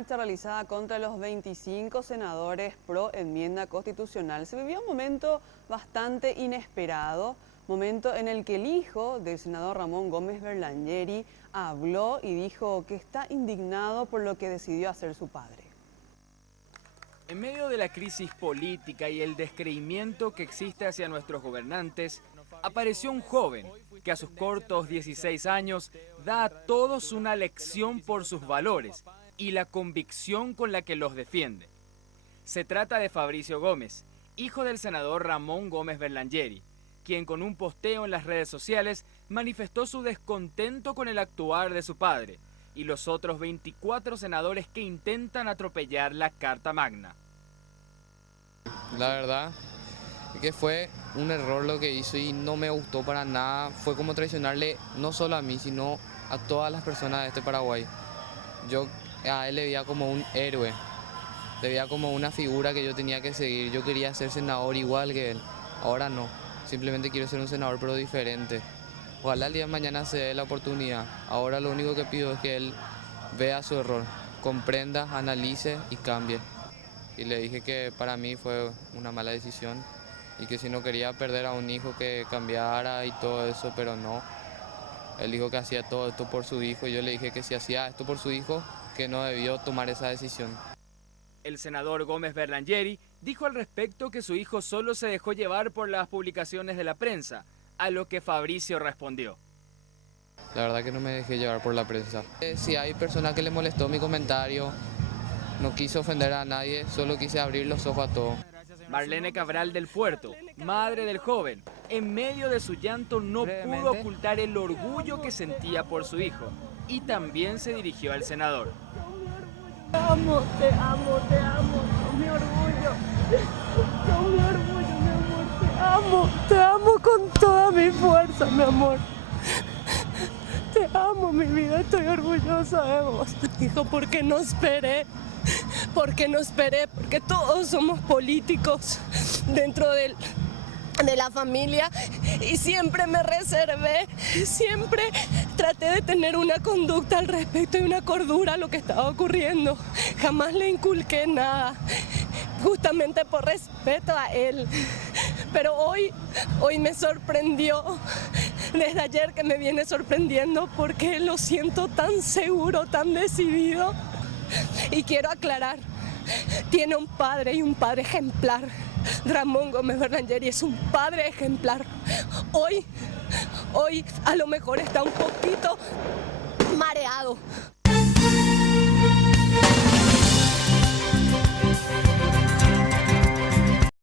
marcha realizada contra los 25 senadores pro enmienda constitucional, se vivió un momento bastante inesperado, momento en el que el hijo del senador Ramón Gómez Berlangeri habló y dijo que está indignado por lo que decidió hacer su padre. En medio de la crisis política y el descreimiento que existe hacia nuestros gobernantes, apareció un joven que a sus cortos 16 años da a todos una lección por sus valores y la convicción con la que los defiende. Se trata de Fabricio Gómez, hijo del senador Ramón Gómez Berlangeri, quien con un posteo en las redes sociales manifestó su descontento con el actuar de su padre y los otros 24 senadores que intentan atropellar la Carta Magna. La verdad que fue un error lo que hizo y no me gustó para nada. Fue como traicionarle no solo a mí, sino a todas las personas de este Paraguay. Yo a él le veía como un héroe, le veía como una figura que yo tenía que seguir. Yo quería ser senador igual que él, ahora no. Simplemente quiero ser un senador pero diferente. Ojalá el día de mañana se dé la oportunidad. Ahora lo único que pido es que él vea su error, comprenda, analice y cambie. Y le dije que para mí fue una mala decisión y que si no quería perder a un hijo que cambiara y todo eso, pero no. Él dijo que hacía todo esto por su hijo y yo le dije que si hacía esto por su hijo, que no debió tomar esa decisión. El senador Gómez Berlangeri dijo al respecto que su hijo solo se dejó llevar por las publicaciones de la prensa, a lo que Fabricio respondió. La verdad que no me dejé llevar por la prensa. Si hay personas que le molestó mi comentario, no quise ofender a nadie, solo quise abrir los ojos a todos. Marlene Cabral del Puerto, madre del joven, en medio de su llanto no pudo ocultar el orgullo que sentía por su hijo y también se dirigió al senador. Te amo, sos mi orgullo, mi amor, te amo con toda mi fuerza, mi amor. Te amo, mi vida, estoy orgullosa de vos. Hijo, porque no esperé, porque todos somos políticos dentro de la familia y siempre me reservé, siempre traté de tener una conducta al respecto y una cordura a lo que estaba ocurriendo. Jamás le inculqué nada, justamente por respeto a él. Pero hoy me sorprendió, desde ayer que me viene sorprendiendo porque lo siento tan seguro, tan decidido. Y quiero aclarar, tiene un padre y un padre ejemplar. Ramón Gómez Berlangeri es un padre ejemplar. Hoy a lo mejor está un poquito mareado.